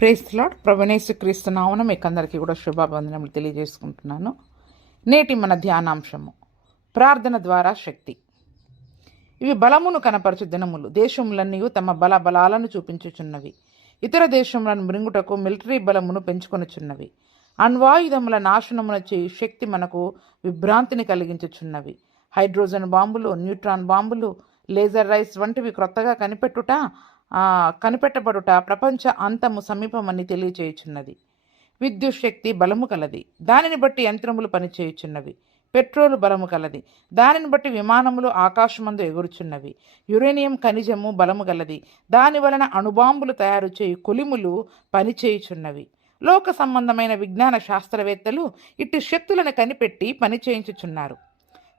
Praise the lord. ప్రభువైన క్రీస్తు నామమున మీకు అందరికీ కూడా శుభాభివందనములు తెలియజేసుకుంటున్నాను. నేటి మన ధ్యానాంశము ప్రార్థన ద్వారా శక్తి. ఇవి బలమును కనపరచు దినములు. దేశములన్నీ తమ బలాలను చూపించుచున్నవి. ఇతర దేశములను మృంగుటకు మిలిటరీ బలమును పెంచుకొనుచున్నవి. అణ్వాయుధముల నాశనమున చేయు శక్తి మనకు విభ్రాంతిని కలిగించుచున్నవి. హైడ్రోజన్ బాంబులు, న్యూట్రాన్ బాంబులు, లేజర్ రైస్ వంటివి క్రొత్తగా కనిపెట్టబడుట ప్రపంచ అంతము సమీపమని తెలియచేయుచున్నది. విద్యుత్ శక్తి బలము కలది, దానిని బట్టి యంత్రములు పనిచేయుచున్నవి. పెట్రోలు బలము కలది, దానిని బట్టి విమానములు ఆకాశమందు ఎగురుచున్నవి. యురేనియం ఖనిజము బలము గలది, దాని వలన అణుబాంబులు తయారు చేయు కొలిములు పనిచేయుచున్నవి. లోక సంబంధమైన విజ్ఞాన శాస్త్రవేత్తలు ఇట్టి శక్తులను కనిపెట్టి పనిచేయించుచున్నారు.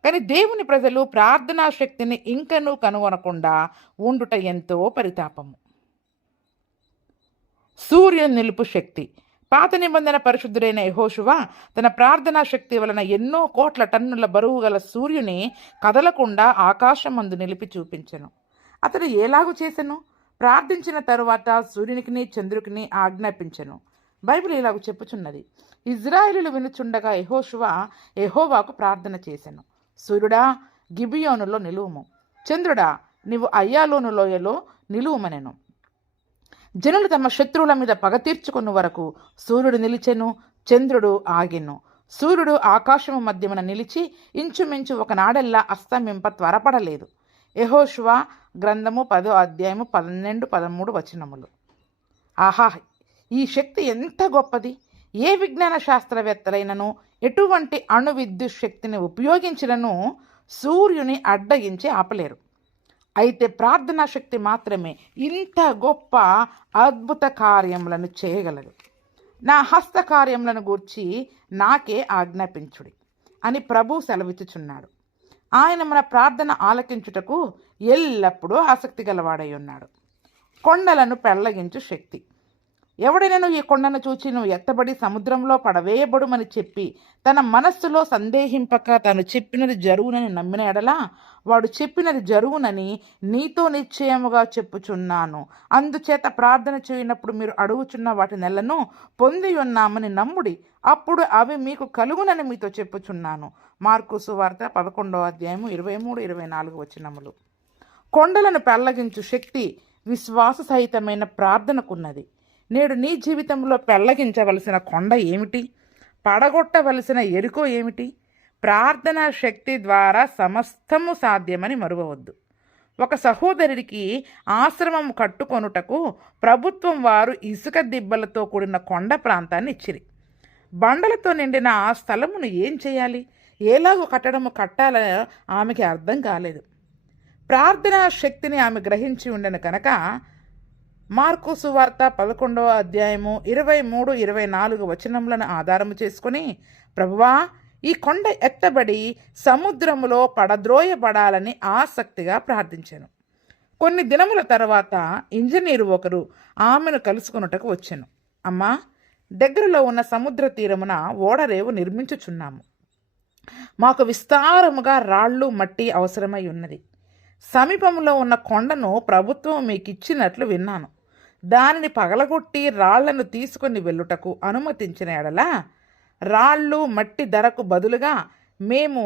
కానీ దేవుని ప్రజలు ప్రార్థనా శక్తిని ఇంకనూ కనుగొనకుండా ఉండుట ఎంతో పరితాపము. సూర్యుని నిలుపు శక్తి. పాత నిబంధన పరిశుద్ధుడైన యెహోషువ తన ప్రార్థనా శక్తి వలన ఎన్నో కోట్ల టన్నుల బరువు గల సూర్యుని కదలకుండా ఆకాశమందు నిలిపి చూపించెను. అతడు ఎలాగు చేసెను? ప్రార్థించిన తరువాత సూర్యునికిని చంద్రుకిని ఆజ్ఞాపించెను. బైబిల్ ఇలాగ చెప్పుచున్నది. ఇజ్రాయేలీయులు వినుచుండగా యెహోషువ యెహోవాకు ప్రార్థన చేసెను. సూర్యుడా, గిబియోనులో నిలువుము. చంద్రుడా, నీవు అయ్యాలోను లోయలో నిలువుమనెను. జనులు తమ శత్రువుల మీద పగ తీర్చుకున్న వరకు సూర్యుడు నిలిచెను, చంద్రుడు ఆగెను. సూర్యుడు ఆకాశము మధ్యమున నిలిచి ఇంచుమించు ఒకనాడెల్లా అస్తమింప త్వరపడలేదు. యెహోషువ గ్రంథము 10వ అధ్యాయము 12, 13 వచనములు. ఆహా, ఈ శక్తి ఎంత గొప్పది! ఏ విజ్ఞాన శాస్త్రవేత్తలైనను ఎటువంటి అణు విద్యుత్ శక్తిని ఉపయోగించినను సూర్యుని అడ్డగించి ఆపలేరు. అయితే ప్రార్థనా శక్తి మాత్రమే ఇంత గొప్ప అద్భుత కార్యములను చేయగలదు. నా హస్త కార్యములను గూర్చి నాకే ఆజ్ఞాపించుడి అని ప్రభు సెలవిచ్చుచున్నాడు. ఆయన మన ప్రార్థన ఆలకించుటకు ఎల్లప్పుడూ ఆసక్తి గలవాడై ఉన్నాడు. కొండలను పెళ్లగించు శక్తి. ఎవడైనా ఈ కొండను చూచి నువ్వు ఎత్తబడి సముద్రంలో పడవేయబడుమని చెప్పి తన మనస్సులో సందేహింపక తాను చెప్పినది జరుగునని నమ్మిన ఎడలా వాడు చెప్పినది జరుగునని నీతో నిశ్చయముగా చెప్పుచున్నాను. అందుచేత ప్రార్థన చేయనప్పుడు మీరు అడుగుచున్న వాటి నెలను పొంది ఉన్నామని నమ్ముడి, అప్పుడు అవి మీకు కలుగునని మీతో చెప్పుచున్నాను. మార్కు సువార్త 11వ అధ్యాయము 23, 24 వచనములు. కొండలను పెళ్లగించు శక్తి విశ్వాస సహితమైన ప్రార్థనకున్నది. నేడు నీ జీవితంలో పెళ్లగించవలసిన కొండ ఏమిటి? పడగొట్టవలసిన ఎరుకో ఏమిటి? ప్రార్థనా శక్తి ద్వారా సమస్తము సాధ్యమని మరువవద్దు. ఒక సహోదరుడికి ఆశ్రమం కట్టుకొనుటకు ప్రభుత్వం వారు ఇసుక దిబ్బలతో కూడిన కొండ ప్రాంతాన్ని ఇచ్చిరి. బండలతో నిండిన ఆ స్థలమును ఏం చేయాలి, ఎలాగో కట్టాలని ఆమెకి అర్థం కాలేదు. ప్రార్థనా శక్తిని ఆమె గ్రహించి ఉండను కనుక మార్కు సువార్త 11వ అధ్యాయము 23, 24 వచనములను ఆధారము చేసుకుని, ప్రభువా, ఈ కొండ ఎత్తబడి సముద్రములో పడద్రోయబడాలని ఆసక్తిగా ప్రార్థించాను. కొన్ని దినముల తర్వాత ఇంజనీరు ఒకరు ఆమెను కలుసుకొనుటకు వచ్చెను. అమ్మా, దగ్గరలో ఉన్న సముద్ర తీరమున ఓడరేవు నిర్మించుచున్నాము. మాకు విస్తారముగా రాళ్ళు మట్టి అవసరమై ఉన్నది. సమీపంలో ఉన్న కొండను ప్రభుత్వం మీకు ఇచ్చినట్లు విన్నాను. దానిని పగలగొట్టి రాళ్లను తీసుకొని వెళ్ళుటకు అనుమతించిన ఎడల రాళ్ళు మట్టి ధరకు బదులుగా మేము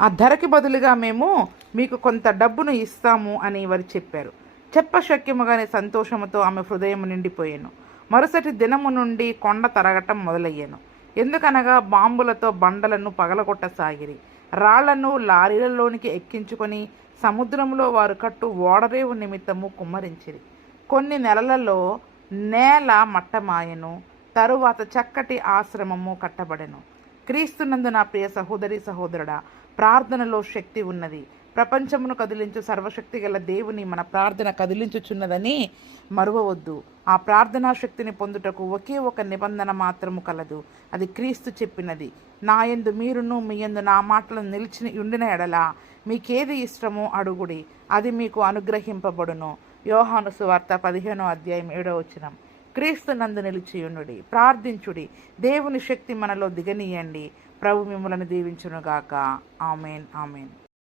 ఆ ధరకి బదులుగా మేము మీకు కొంత డబ్బును ఇస్తాము అని వారు చెప్పారు. చెప్పశక్యముగానే సంతోషముతో ఆమె హృదయం నిండిపోయాను. మరుసటి దినము నుండి కొండ తరగటం మొదలయ్యాను. ఎందుకనగా బాంబులతో బండలను పగలగొట్టసాగిరి. రాళ్లను లారీలలోనికి ఎక్కించుకొని సముద్రంలో వారు కట్టు ఓడరేవు నిమిత్తము కుమ్మరించిరి. కొన్ని నెలలలో నేల మట్టమాయను. తరువాత చక్కటి ఆశ్రమము కట్టబడెను. క్రీస్తునందు నా ప్రియ సహోదరి సహోదరుడా, ప్రార్థనలో శక్తి ఉన్నది. ప్రపంచమును కదిలించు సర్వశక్తి గల దేవుని మన ప్రార్థన కదిలించుచున్నదని మరువవద్దు. ఆ ప్రార్థనా శక్తిని పొందుటకు ఒకే ఒక నిబంధన మాత్రము కలదు. అది క్రీస్తు చెప్పినది, నా యందు మీరును మీ యందు నా మాటలను నిలిచి ఉండిన ఎడల మీకేది ఇష్టమో అడుగుడి, అది మీకు అనుగ్రహింపబడును. యోహాను సువార్త 15వ అధ్యాయం 7వ వచనం. క్రీస్తు నందు నిలిచియుండుడి, ప్రార్థించుడి, దేవుని శక్తి మనలో దిగనీయండి. ప్రభు మిమ్మలను దీవించునుగాక. ఆమెన్. ఆమెన్.